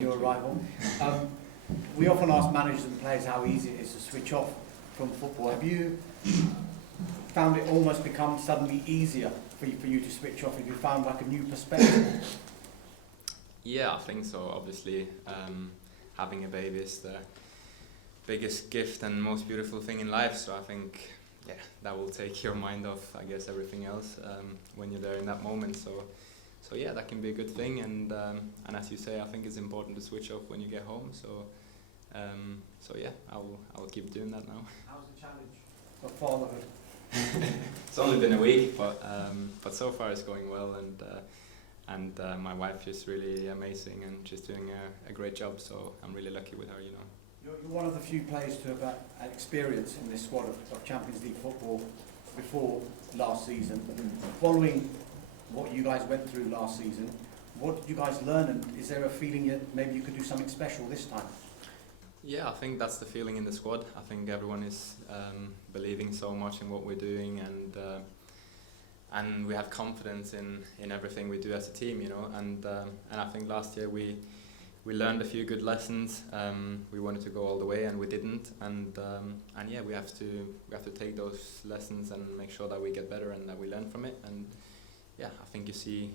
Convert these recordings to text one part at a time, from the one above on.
Your arrival. We often ask managers and players how easy it is to switch off from football. Have you found it almost become suddenly easier for you to switch off? Have you found like a new perspective? Yeah, I think so. Obviously, having a baby is the biggest gift and most beautiful thing in life. So I think, yeah, that will take your mind off, I guess, everything else when you're there in that moment. So yeah, that can be a good thing. And as you say, I think it's important to switch off when you get home. So yeah, I will keep doing that now. How's the challenge of fatherhood? It's only been a week, but so far it's going well, and my wife is really amazing, and she's doing a great job. So I'm really lucky with her, you know. You're one of the few players to have had experience in this squad of Champions League football before last season. Following what you guys went through last season, what did you guys learn, and is there a feeling that maybe you could do something special this time? Yeah, I think that's the feeling in the squad. I think everyone is believing so much in what we're doing, and we have confidence in everything we do as a team, you know. And I think last year we learned a few good lessons. We wanted to go all the way, and we didn't. And yeah, we have to take those lessons and make sure that we get better and that we learn from it. And yeah, I think you see,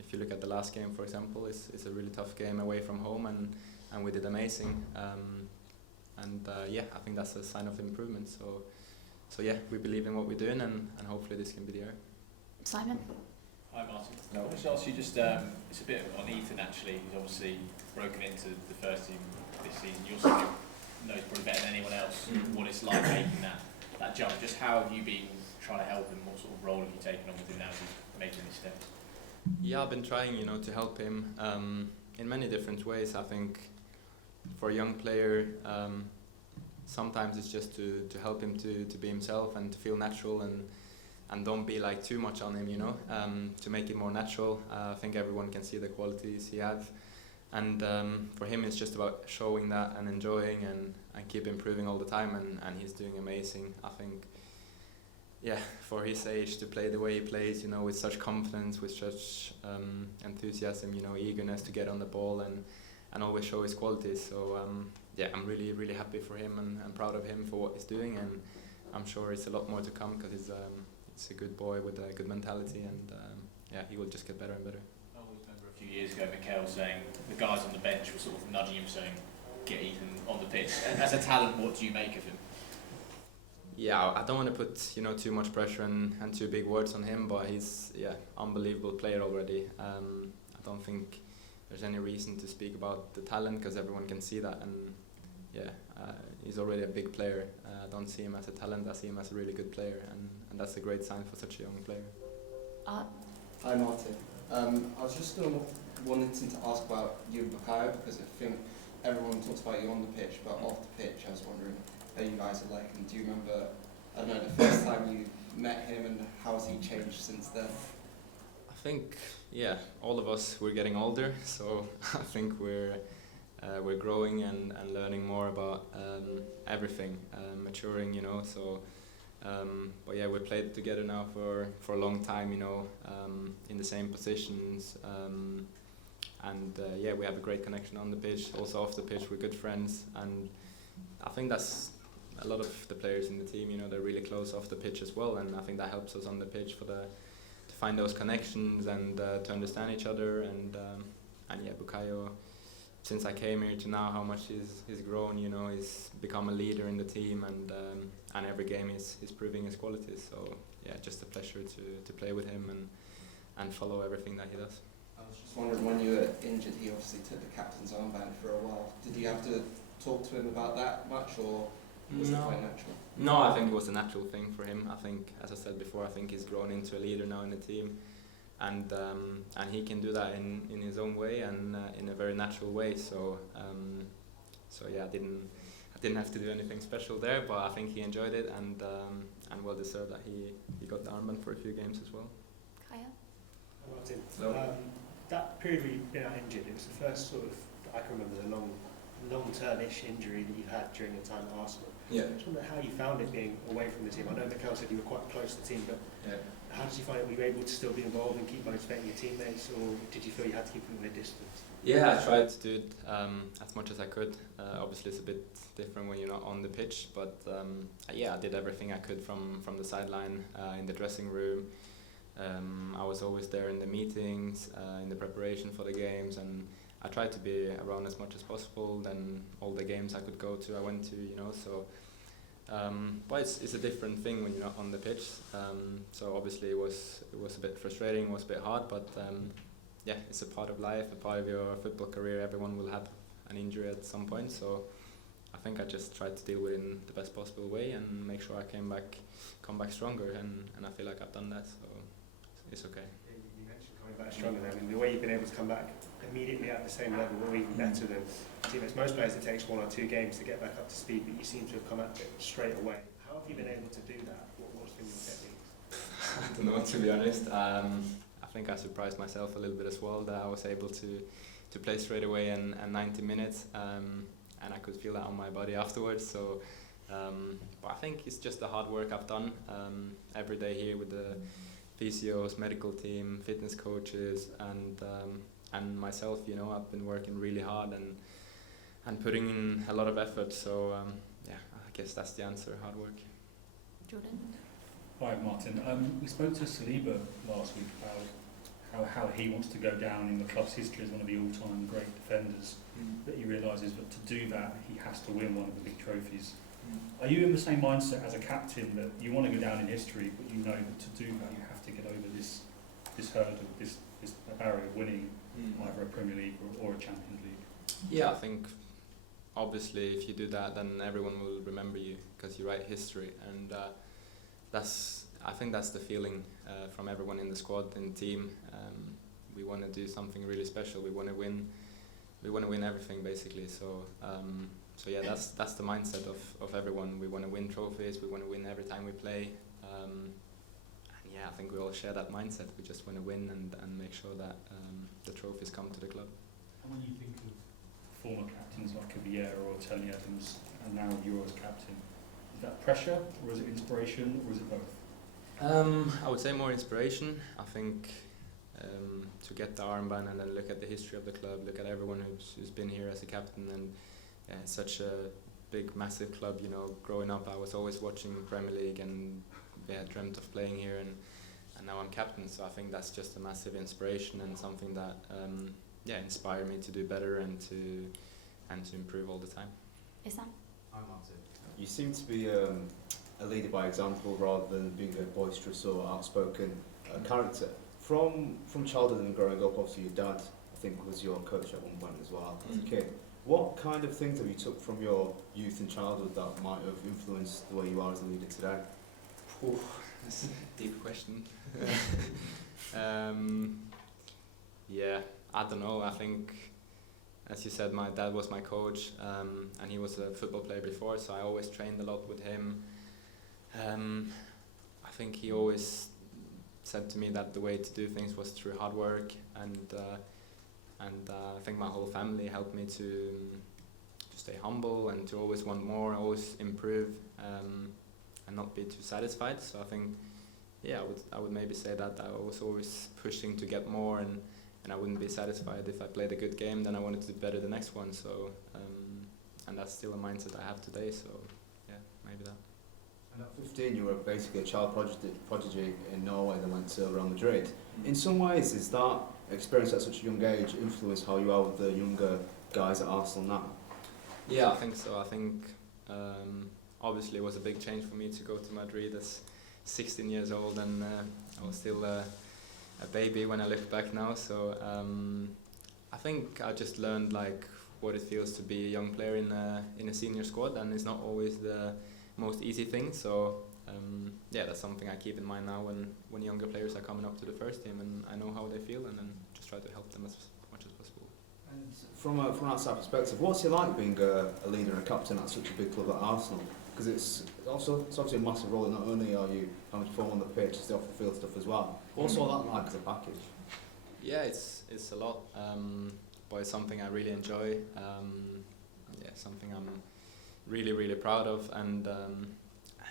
if you look at the last game, for example, it's a really tough game away from home, and we did amazing. Yeah, I think that's a sign of improvement. So yeah, we believe in what we're doing, and hopefully this can be the year. Simon? Hi Martin. I wanted to ask you just, it's a bit on Ethan actually, who's obviously broken into the first team this season. You also knows probably better than anyone else what it's like making that jump. Just how have you been trying to help him? What sort of role have you taken on with him now as he's making these steps? Yeah, I've been trying, you know, to help him in many different ways. I think for a young player, sometimes it's just to help him to be himself and to feel natural, and don't be like too much on him, you know, to make it more natural. I think everyone can see the qualities he has, and for him it's just about showing that and enjoying and keep improving all the time, and he's doing amazing. I think, yeah, for his age to play the way he plays, you know, with such confidence, with such enthusiasm, you know, eagerness to get on the ball and always show his qualities. So yeah, I'm really, really happy for him, and I'm proud of him for what he's doing, and I'm sure it's a lot more to come, because he's a good boy with a good mentality, and yeah, he will just get better and better. I always remember a few years ago Mikel saying the guys on the bench were sort of nudging him, saying, get Ethan on the pitch. As a talent, what do you make of him? Yeah, I don't want to put, you know, too much pressure and too big words on him, but he's, yeah, unbelievable player already. I don't think there's any reason to speak about the talent, because everyone can see that, and yeah, he's already a big player. I don't see him as a talent, I see him as a really good player, and that's a great sign for such a young player. Hi Martin. I was just wanting to ask about you and Bukayo, because I think everyone talks about you on the pitch, but off the pitch I was wondering how you guys are like, and do you remember, I don't know, the first time you met him, and how has he changed since then? I think, yeah, all of us, we're getting older, so I think we're growing and learning more about everything, maturing, you know. So, but yeah, we played together now for a long time, you know, in the same positions, and yeah, we have a great connection on the pitch. Also off the pitch, we're good friends, and I think that's a lot of the players in the team, you know, they're really close off the pitch as well, and I think that helps us on the pitch to find those connections and to understand each other, and yeah, Bukayo, since I came here to now, how much he's grown, you know, he's become a leader in the team, and every game he's proving his qualities. So yeah, just a pleasure to play with him and follow everything that he does. I was just wondering, when you were injured, he obviously took the captain's armband for a while. Did you have to talk to him about that much, or was it quite natural? No, I think it was a natural thing for him. I think, as I said before, I think he's grown into a leader now in the team, and he can do that in his own way and in a very natural way. So yeah, I didn't have to do anything special there, but I think he enjoyed it, and well deserved that he got the armband for a few games as well. Kaya? Martin, Hello. that period where you've been out injured, it was the first sort of, I can remember, the long-term-ish injury that you had during your time at Arsenal. Yeah. I just wonder how you found it being away from the team. I know Mikel said you were quite close to the team, but Yeah. how did you find it? Were you able to still be involved and keep motivating your teammates, or did you feel you had to keep them at a distance? Yeah, I tried to do it as much as I could. Obviously, it's a bit different when you're not on the pitch, but yeah, I did everything I could from the sideline, in the dressing room. I was always there in the meetings, in the preparation for the games, and I tried to be around as much as possible. Then all the games I could go to, I went to, you know. So, but it's a different thing when you're not on the pitch. So obviously it was a bit frustrating, it was a bit hard, but yeah, it's a part of life, a part of your football career. Everyone will have an injury at some point. So I think I just tried to deal with it in the best possible way and make sure I come back stronger, and I feel like I've done that. So it's okay. You mentioned coming back stronger. I mean, the way you've been able to come back immediately at the same level, or even better than teammates. Most players, it takes 1 or 2 games to get back up to speed, but you seem to have come at it straight away. How have you been able to do that? What's been your techniques? I don't know, to be honest. I think I surprised myself a little bit as well, that I was able to play straight away and 90 minutes, and I could feel that on my body afterwards. So, but I think it's just the hard work I've done every day here with the physios, medical team, fitness coaches, and myself. You know, I've been working really hard and putting in a lot of effort. So yeah, I guess that's the answer: hard work. Jordan. Hi, Martin. We spoke to Saliba last week about how he wants to go down in the club's history as one of the all-time great defenders. That he realises that to do that, he has to win one of the big trophies. Are you in the same mindset as a captain, that you want to go down in history, but you know that to do that you have to get over this hurdle, this barrier of winning either a Premier League or a Champions League? Yeah, I think obviously if you do that, then everyone will remember you because you write history, and I think that's the feeling from everyone in the squad, in the team. We want to do something really special. We want to win. We want to win everything basically. So yeah, that's the mindset of everyone. We want to win trophies. We want to win every time we play. And yeah, I think we all share that mindset. We just want to win and make sure that the trophies come to the club. And when you think of former captains like Vieira or Tony Adams, and now you as captain, is that pressure, or is it inspiration, or is it both? I would say more inspiration. I think to get the armband and then look at the history of the club, look at everyone who's been here as a captain, and it's such a big, massive club. You know, growing up, I was always watching Premier League and dreamt of playing here, and now I'm captain. So I think that's just a massive inspiration and something that inspired me to do better and to improve all the time. Isam? Hi, Martin. You seem to be a leader by example rather than being a boisterous or outspoken character. From childhood and growing up, obviously your dad, I think, was your coach at one point as well as a kid. What kind of things have you took from your youth and childhood that might have influenced the way you are as a leader today? That's a deep question. Yeah, I don't know. I think, as you said, my dad was my coach, and he was a football player before, so I always trained a lot with him. I think he always said to me that the way to do things was through hard work, and I think my whole family helped me to stay humble and to always want more, always improve, and not be too satisfied. So I think, yeah, I would maybe say that I was always pushing to get more, and I wouldn't be satisfied if I played a good game. Then I wanted to do better the next one. So and that's still a mindset I have today. So yeah, maybe that. And at 15, you were basically a child prodigy in Norway that went to Real Madrid. In some ways, is that experience at such a young age influence how you are with the younger guys at Arsenal now? Yeah, I think so. I think obviously it was a big change for me to go to Madrid as 16 years old, and I was still a baby when I look back now. So I think I just learned like what it feels to be a young player in a senior squad, and it's not always the most easy thing. So yeah, that's something I keep in mind now when younger players are coming up to the first team, and I know how they feel, and then just try to help them as much as possible. And from an outside perspective, what's it like being a leader and a captain at such a big club like Arsenal? Because it's obviously a massive role. Not only are you having to perform on the pitch, it's the off the field stuff as well. What's all that like as a package? Yeah, it's a lot, but it's something I really enjoy. Yeah, something I'm really proud of, and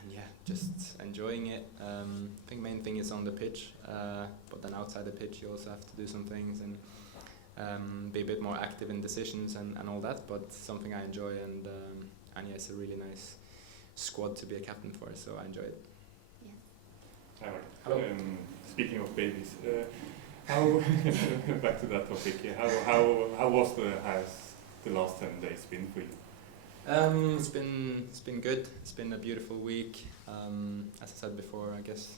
yeah, just enjoying it. I think main thing is on the pitch, but then outside the pitch you also have to do some things and be a bit more active in decisions and all that. But something I enjoy, and yeah, it's a really nice squad to be a captain for, so I enjoy it. Hi, Mark. Hello. Speaking of babies, how back to that topic? How has the last 10 days been for you? It's been good. It's been a beautiful week. As I said before, I guess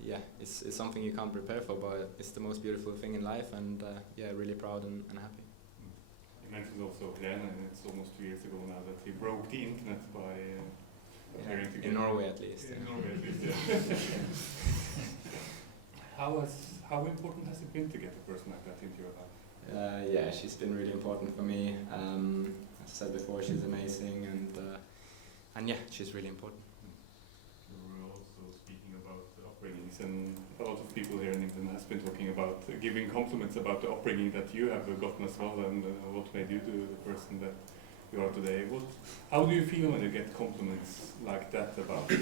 yeah, it's something you can't prepare for, but it's the most beautiful thing in life, and yeah, really proud and happy. You mentioned also Glenn, and it's almost 2 years ago now that he broke the internet by appearing together. In Norway at least. In Norway at least, yeah. How important has it been to get a person like that into your life? Yeah, she's been really important for me. As I said before, she's amazing, and yeah, she's really important. We were also speaking about the upbringings, and a lot of people here in England has been talking about giving compliments about the upbringing that you have gotten as well, and what made you to the person that you are today. How do you feel when you get compliments like that about the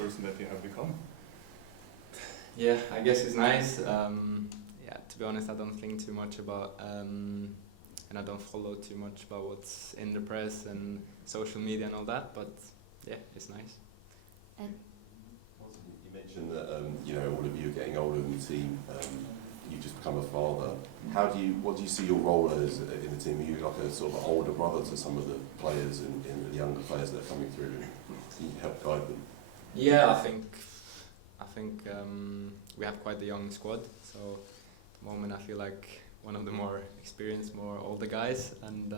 person that you have become? Yeah, I guess it's nice. Yeah, to be honest, I don't think too much about, and I don't follow too much about what's in the press and social media and all that. But yeah, it's nice. You mentioned that all of you are getting older in the team. You've just become a father. What do you see your role as in the team? Are you like a sort of older brother to some of the players and the younger players that are coming through? Can you help guide them? Yeah, I think we have quite a young squad. So at the moment, I feel like one of the more experienced, more older guys, and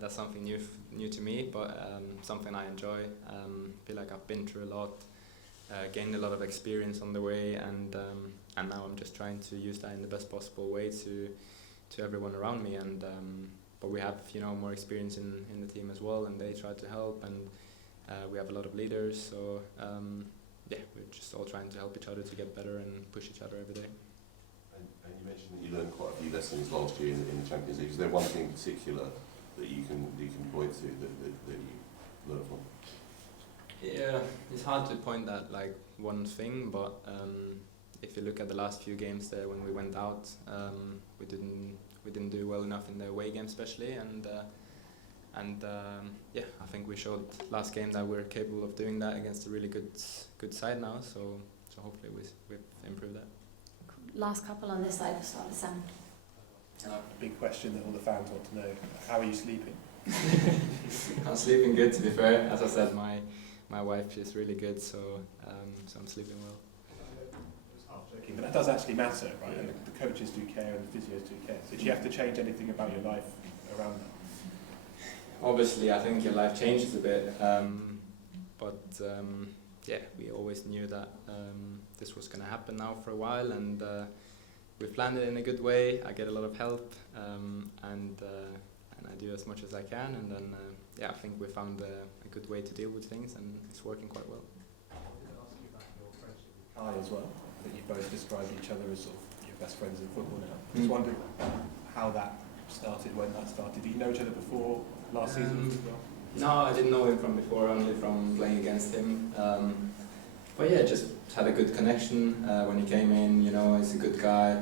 that's something new to me, but something I enjoy. Feel like I've been through a lot, gained a lot of experience on the way, and now I'm just trying to use that in the best possible way to everyone around me. And but we have more experience in the team as well, and they try to help, and we have a lot of leaders. So yeah, we're just all trying to help each other to get better and push each other every day. And you mentioned that you learned quite a few lessons last year in the Champions League. Is there one thing in particular that you can point to that you learned from? Yeah, it's hard to point at like one thing, but if you look at the last few games there when we went out, we didn't do well enough in the away game especially, and yeah, I think we showed last game that we're capable of doing that against a really good side now. So hopefully we've improved that. Last couple on this side, we'll start with Sam. Big question that all the fans want to know: how are you sleeping? I'm sleeping good, to be fair. As I said, my wife is really good, so I'm sleeping well. But that does actually matter, right? And the coaches do care and the physios do care. Did you have to change anything about your life around that? Obviously, I think your life changes a bit, but yeah, we always knew that this was going to happen now for a while, and we planned it in a good way. I get a lot of help, and I do as much as I can, and then yeah, I think we found a good way to deal with things, and it's working quite well. I wanted to ask you about your friendship with Kai as well. That you both described each other as sort of your best friends in football now. Just wondered how that started, when that started. Did you know each other before last season as well? No, I didn't know him from before, only from playing against him. But yeah, just had a good connection when he came in. He's a good guy,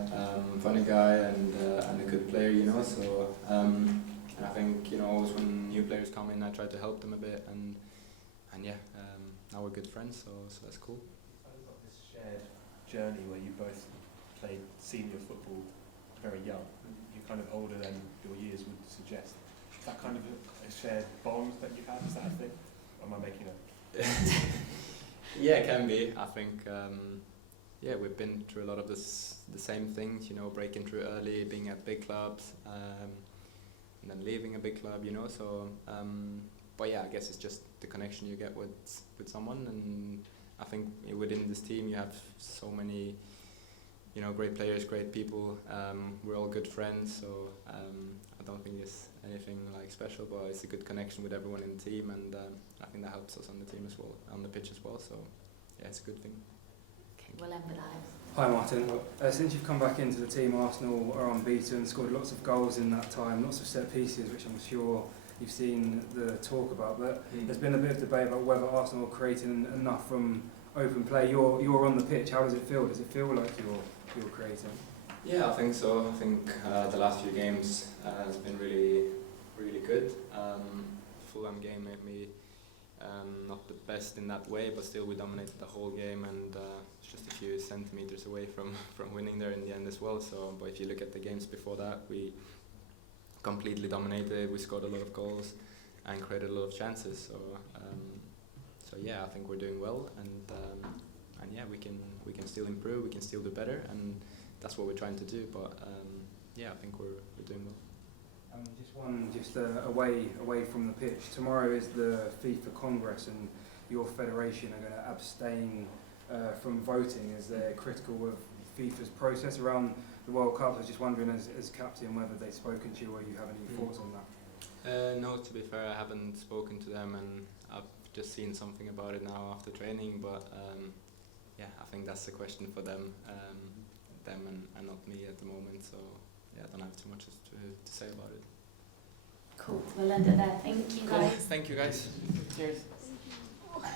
funny guy, and a good player. So I think always when new players come in, I try to help them a bit, and yeah, now we're good friends. So that's cool. You've got this shared journey where you both played senior football very young. You're kind of older than your years would suggest. Is that kind of a shared bond that you have? Is that a thing? Or am I making it? Yeah, it can be. I think yeah, we've been through a lot of the same things. Breaking through early, being at big clubs, and then leaving a big club. So but yeah, I guess it's just the connection you get with someone, and I think within this team you have so many great players, great people. We're all good friends, so I don't think it's anything like special, but it's a good connection with everyone in the team, and I think that helps us on the team as well, on the pitch as well. So yeah, it's a good thing. We'll end with Alex. Hi Martin. Since you've come back into the team, Arsenal are unbeaten, scored lots of goals in that time, lots of set pieces, which I'm sure you've seen the talk about, but there's been a bit of debate about whether Arsenal are creating enough from open play. You're on the pitch. How does it feel? Does it feel like you're creating? Yeah, I think so. I think the last few games has been really good. Fulham game made me not the best in that way, but still we dominated the whole game, and it's just a few centimeters away from winning there in the end as well. So, but if you look at the games before that, we completely dominated. We scored a lot of goals and created a lot of chances. So yeah, I think we're doing well, and yeah, we can still improve. We can still do better, and that's what we're trying to do. But yeah, I think we're doing well. Just away from the pitch. Tomorrow is the FIFA Congress, and your federation are going to abstain from voting as they're critical of FIFA's process around the World Cup. I was just wondering, as captain, whether they've spoken to you or you have any thoughts on that. No, to be fair, I haven't spoken to them, and I've just seen something about it now after training. But yeah, I think that's the question for them, and not me at the moment. So yeah, I don't have too much to say about it. Cool. We'll end it there. Thank you, Cool. guys. Thank you, guys. Cheers.